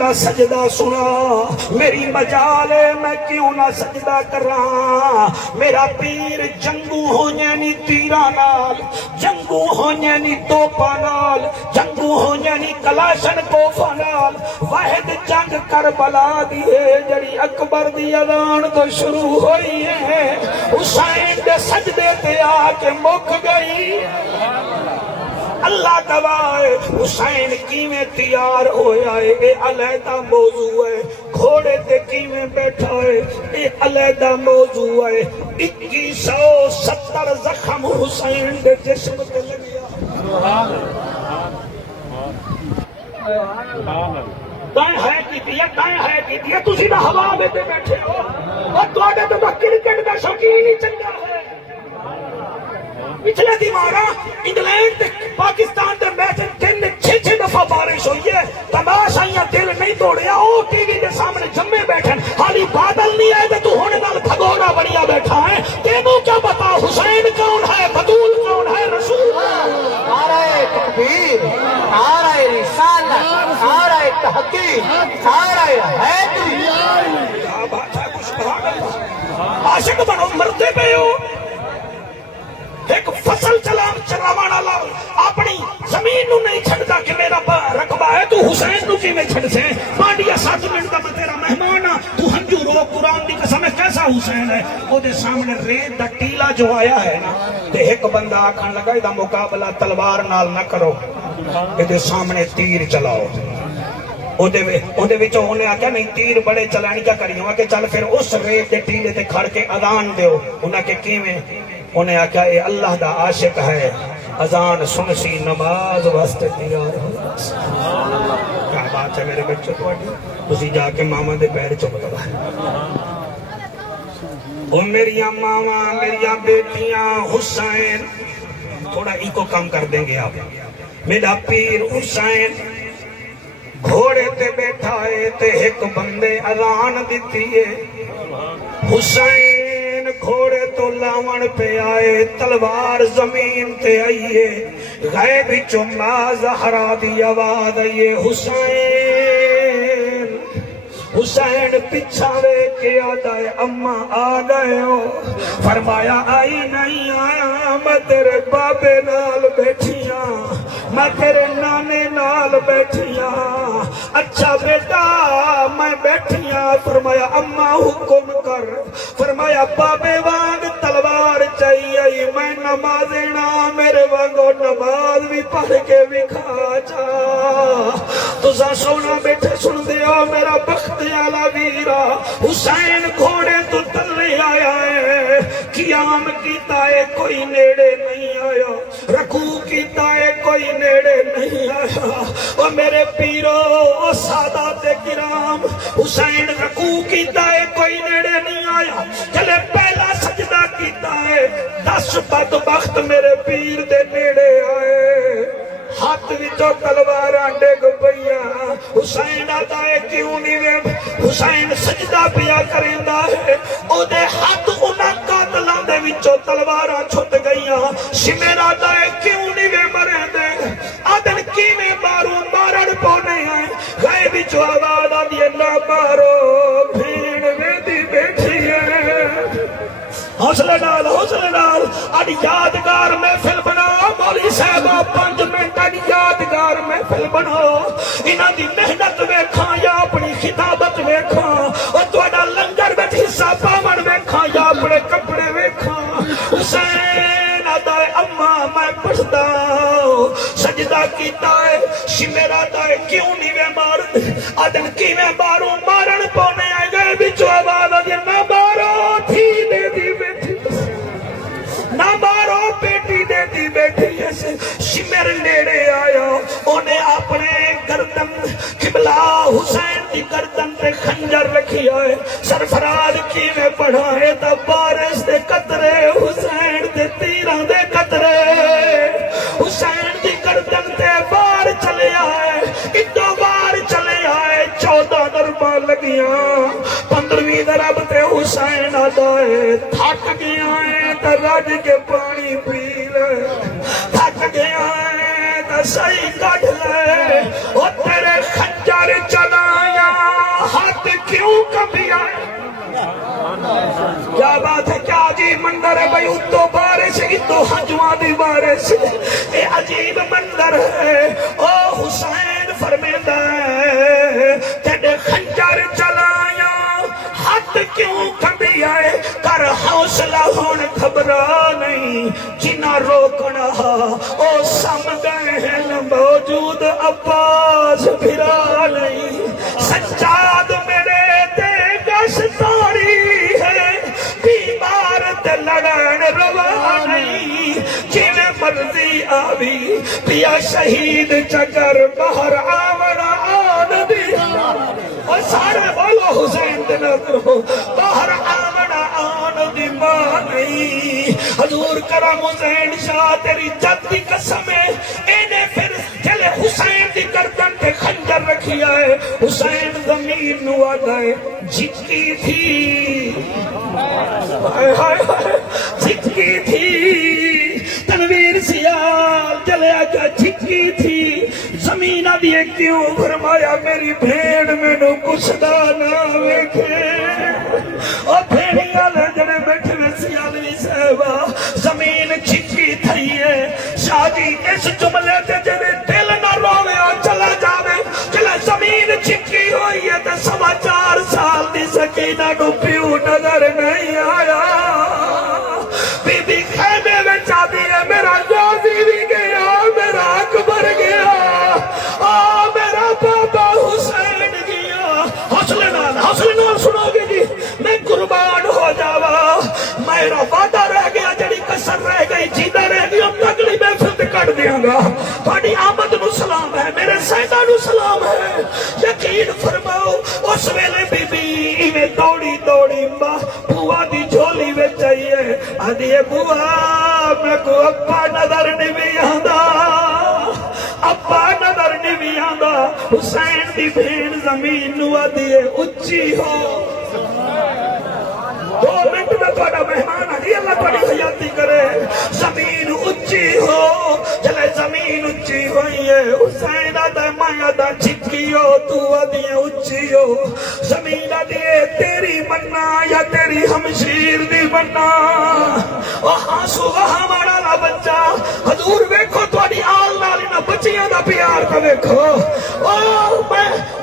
دا سجدہ سنا، میری مجال ہے میں کیوں نہ سجدہ کراں، میرا پیر جنگو ہونے نی تیرا نال، جنگو ہونے نی توپا نال، جنگو ہونے نی کلاشن کوفا نال، واحد جنگ کربلا دی ہے جڑی اکبر دی اذان تو شروع ہوئی ہے، حسین دے سجدے تے آ کے مک گئی۔ اللہ گواہ ہے حسین کیویں تیار ہویا ہے، اے علیحدہ موضوع ہے، گھوڑے تے کیویں بیٹھا ہے اے علیحدہ موضوع ہے۔ 2170 زخم حسین دے جسم تے لگیا، دائیں ہے کی دیا، دائیں ہے کی دیا، تسی دا ہوا میں تے بیٹھے ہو، اور تواڈے تو کرکٹ دا شوقین ہی چنگا ہے۔ پچھلے دیوارا انگلینڈ تے پاکستان دے میچ 6 دفعہ بارش ہوئی ہے، تماشائیاں دل نہیں توڑیا، او ٹی وی دے سامنے جمے بیٹھے، حالی بادل نہیں آئے تو ہونے نال بھگوڑا بڑیا بیٹھا ہے، تینوں کیا بتا حسین کون ہے، بطول کون ہے، رسول نعرہ تکبیر، نعرہ رسالت، نعرہ تحقیق، نعرہ حیدری۔ کیا بات ہے، کچھ سبحان اللہ، عاشق بنو مرتے پہ ہو۔ ایک فصل چلاوانا اپنی زمین نو نہیں چھڑتا کہ میرا رقبہ ہے، تو حسین نو کی میں چھڑ سے پانڈیا 7 منٹ کا میں تیرا مہمان ہاں، تو ہنجو رو قرآن دی قسم ہے کیسا حسین ہے۔ او دے سامنے ریت دا ٹیلا جو آیا ہے نا، تے ایک بندہ آکھن لگا دا مقابلہ تلوار نال نہ کرو، دے سامنے تیر چلاؤ۔ او دے وچوں انہیں آکھیا نہیں تیر بڑے چلانی کیا کری ہوا کہ چل پھر اس ریت دے ٹیلے تے کھڑ کے اذان دیو۔ انہیں کہ کیویں؟ انہیں آکھیا اے اللہ دا عاشق ہے، اذان سنسی نماز واسطے تیار ہو۔ کیا بات ہے میرے بچوں، تسی جا کے ماما دے پیر چکتا ہے۔ او میریاں ماما، میریاں بیٹیاں، حسین تھوڑا ایکو کام کر دیں گے آپ، میرا پیر حسین گھوڑے تے بیٹھا ہے تے ایک بندے اذان دیتی ہے، حسین گھوڑے تو لاون پہ آئے، تلوار زمین تے آئیے، غیب چما زہرا دی آواز آئیے، حسین حسین پچھاوے کے آدھا ہے اماں آ گئے ہو، فرمایا آئی نہیں آیا، میں تیرے بابے نال بیٹھیاں، میں تیرے نانے نال بیٹھیاں، اچھا بیٹا میں بیٹھیاں، فرمایا اماں حکم کر، فرمایا بابے وانگ تلوار چاہیے، میں نمازینا میرے وانگو نماز بھی پڑھ کے بکھا چاہ، تو سا سونا بیٹھے سن دیا میرا بخت والا ویرا، حسین گھوڑے تو تلے آیا ہے، قیام کیتا ہے کوئی نیڑے نہیں آیا، رکوع کیتا ہے کوئی نیڑے نہیں آیا، اور میرے پیرو اور سادات کرام، حسین رکوع کیتا ہے کوئی نیڑے نہیں آیا، چلے پہلا سجدہ کیتا ہے، 10 بدبخت میرے پیر دے نیڑے آئے، ہاتھ وچوں تلواراں ڈگ پئیاں، حسین آتا ہے کیوں نہیں، حسین سجدہ پیا کریندا ہے، او دے ہاتھ انہاں قاتلاں دے وچوں تلواراں چھٹ گئیاں، شمیر آتا ہے کیوں نہیں مرے دے، آدن کیویں مارو مارن پونے ہیں، غیب وچوں آواز آندی ہے نہ مارو، بھیڑ ویندی بیٹھی ہے، حوصلہ ڈال، اڈ یادگار محفل بناؤ، مولوی صاحبہ 5 منٹ اڈ یادگار محفل بناؤ، انہاں دی محنت ویکھاں یا اپنی خطابت ویکھاں، اور تہاڈا لنگر وچ حصہ پاون ویکھاں یا اپنے کپڑے ویکھاں، حسین آتا ہے اماں میں پڑھدا سجدہ کیتا ہے، شمیر آتا ہے کیوں نہیں وے مار، آدن کیویں ماروں مارن پونے آئے گئے بچو آواز آدھے نہ مارو تھی دے دی بیٹھی، نہ مارو بیٹی دے دی بیٹھی، ایسے شمیر نیڑے آیا، انہیں اپنے گردن قبلہ حسین دی گردن تے خنجر رکھی آئے، سرفراز کیویں پڑھائے تا بارش دے قطرے، حسین دے تیران دے قطرے، حسین دی گردن تے بار چلے آئے، اتو بار چلے آئے، 14 ضرباں لگیاں، 15ویں ضرب تے حسین آدھائے تھک گیا ہے تا رج کے پانی پی لے، تھک گیا ہے تا صحیح کٹ لے، او تیرے خنجر چلایا کر چلایا حد کیوں کبھی آئے کر حوصلہ ہون گھبرا نہیں جنہ روکنا او سم گئے ہیں موجود عباس پھرا نہیں سجاد میرے تے گشتاری ہے بیمار تے لڑن روا نہیں جنہیں مرضی آوی پیا شہید چکر باہر آونا آن دی اور سارے بولو حسین دے نظر ہو باہر آونا آن دی ماں نہیں حضور کرم حسین شاہ تیری جد کی قسم ہے انہیں پھر چلے حسین دی گردن پہ خنجر رکھی آئے حسین زمین نو آدھائے جھکی تھی ہائے ہائے ہائے جھکی تھی تنویر سیال چلے آجا جھکی تھی زمین آدھیے کیوں فرمایا میری بھیڑ میں نو کچھدا نہ ویکھے اور بھیڑی آلے جڑے بیٹھے میں سیالوی صحبہ زمین جھکی تھی ہے شاہ جی اس جملے تے جڑے دل نہ روے اور چلا جاوے چلے زمین جھکی ہوئی ہے تے 4.25 سال دی سکینہ نو پیو نظر نہیں آیا بی بی خیمے میں چاہتی ہے میرا غازی بھی گیا میرا اکبر گیا میرا بابا حسین گیا حوصلے نال سنو گے جی میں قربان ہو جاوا میرا وعدہ رہ گیا جڑی کسر رہ گئی جیدہ رہ گئی اب اگلی محفل تے کٹ دیاں گا تھوڑی آمد نو سلام ہے میرے سیدہ نو سلام ہے یقین فرماؤ اس ویلے بی بی میں دوڑی دوڑی ماں بوا دی جھولی میں چاہیے آدھیے بوا میں کو ابا نظر نہیں آندا ابا نظر نہیں آندا حسین دی بھیڑ زمین نو آدھیے اچھی ہو 2 منٹ میں تھوڑا مہمان آدھی اللہ تھوڑی حیاتی کرے زمین اچھی ہو چلے زمین اچھی ہوئی ہے حسین آدھا ماں آدھا چھکی ہو تو آدھیے اچھی ہو زمین آدھیے تیری مننا یا تیری ہمشیر دی مننا ہاسو وہاں ماڑا نا بچہ حضور ویکھو تھوڑی آل نالی نا بچیاں دا پیار کا ویکھو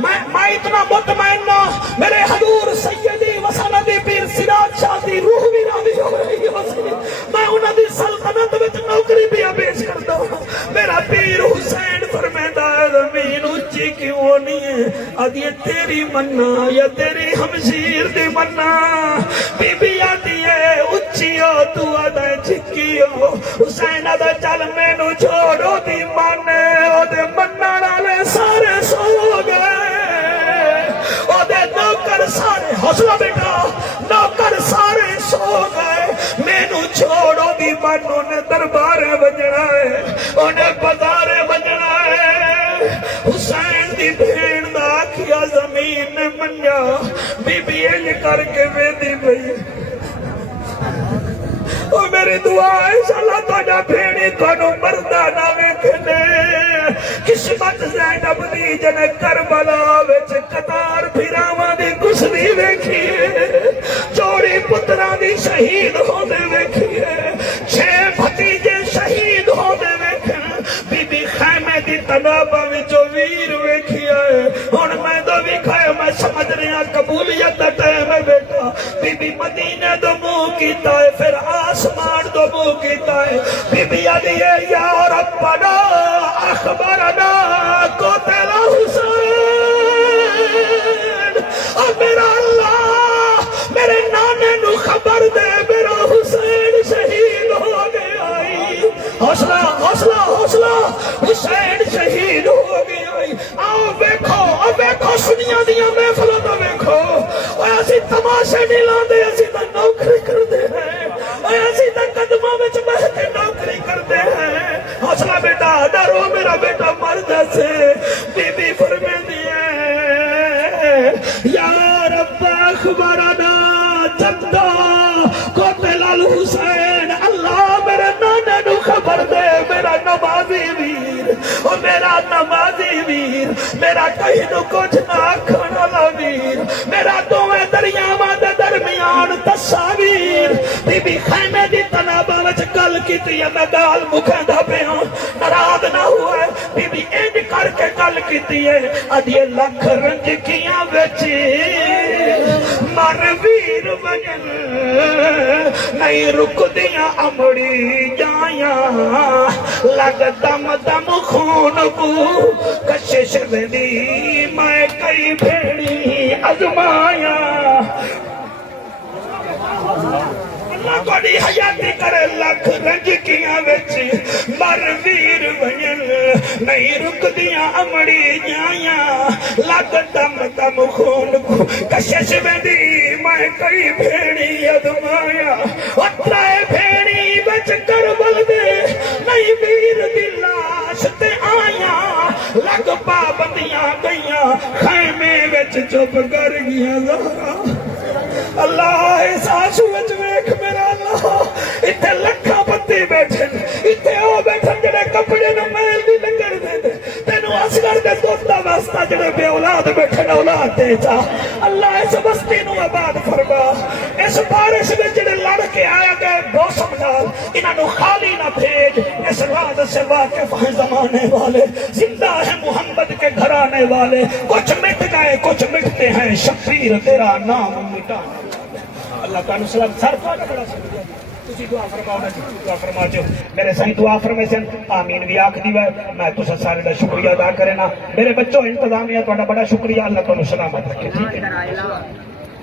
میں اتنا مطمئن نا میرے حضور سیدی وسندی پیر سراج شاہ دی روح بھی راوی ہو رہی ہے میں انہاں دی سلطنت وچ نوکری بھی پیش کرتا ہوں میرا پیر حسین فرمیندہ ہے زمین اچھی کیوں ہونی ہے آدھی تیری مننا یا تیری ہمشیر دی مننا بی بی آدھی ہے اچھی ہو تو آدھا چھکی ہو حسین آدھا چل میں نو چھوڑو دی مانے او دے مننا نالے سارے سو گئے او دے نوکر سارے حوصلہ بیٹا نوکر سارے سو گئے میں نو چھوڑو دی مانو نے دربارے بجنا ہے انہیں بازارے بجنا ہے حسین دی بھیڑ دا کیا زمین نے منیا بی بی انج کر کے ویدی بھئی او میری دعا ہے انشاءاللہ تاجا بھیڑی تھانو مردہ نہ ویکھنے قسمت زینب دی جنے کربلا وچ قطار پھراواں دی گسری ویکھیے چوڑی پتراں دی شہید ہوندے ویکھیے 6 بھتیجے شہید ہوندے ویکھن بی بی خیمے دی تنابہ وچوں ویر ویکھیے ہن میں دو ویکھایا میں سمجھ رہا قبولیت دا ٹائم ہے بیٹا بی بی مدینے دو منہ کیتا ہے پھر آسمان دو منہ کیتا ہے بی بی علیہ یا ربنا اخبرنا قتل حسین اور میرا اللہ میرے نانے نو خبر دے میرا حسین شہید ہو گیا حوصلہ حوصلہ حوصلہ حسین شہید ہو گیا آؤ ویکھو سنیا دیا محفلوں تو ویکھو ایسی تماشے نہیں لاندے ایسی تا نوکری کردے ہیں ایسی تا قدموں میں بہتے نوکری کردے ہیں حوصلہ بیٹا ڈرو میرا بیٹا مر جیسے بی بی فرمے دیئے یا رب اخبرنا جدہ قتل الحسین اللہ میرے نانے نو خبر دے میرا نمازی ویر اور میرا نمازی ویر میرا کہیں نو کچھ نہ کھانا ویر میرا دوویں دریاواں دے درمیان تصاویر بی بی خیمے دی تنابہ وچ گل کیتی ہے میں گال مکھیندا پیاں ناراض نہ ہوئے بی بی انج کر کے گل کیتی ہے ادھے لکھ رنج کیاں بچی مر ویر بجن نہیں رک دیا امڑی جایاں لگ دم دم خون کو کشش ویندی میں کئی بھیڑی ازمایا اللہ کوڑی حیاتی کرے لکھ رنج کیاں وچی مر ویر بجن نہیں رک دیا امڑی جایاں لگ دم دم خون کو کشش ویندی میں کئی بھیڑی ازمایا اترائے بھیڑی بچ کربل دے نہیں ویر دی لاش تے آیا لگ پابندیاں گئیاں خیمے وچ چپ کر گیا زہرا اللہ احساس وچ ویکھ میرا اللہ اتھے لکھاں بندے بیٹھن اتھے او بیٹھن جڑے کپڑے نو میل دی لگن دے تینو اصغر دے دوستا واسطہ جڑے بے اولاد بیٹھن اولاد دے جا اللہ اس بستی نو آباد فرما اس بارش میں جڑے لڑ کے آیا گئے موسم نال انہاں نو خالی نہ بھیج اس راز سے واقف ہیں زمانے والے زندہ ہے محمد کے گھرانے والے کچھ مٹ گئے کچھ مٹتے ہیں شبیر تیرا نام مٹانے اللہ تعالیٰ سلام سر پانا بڑا سکتا تسی دعا فرماؤ نا دعا فرما جو میرے صحیح دعا فرمے سن آمین بھی آکھ دیوے میں تسا سارے دا شکریہ ادا کرنا میرے بچوں انتظامیہ تو بڑا شکریہ اللہ تعالیٰ سلامت رکھے ٹھیک ہے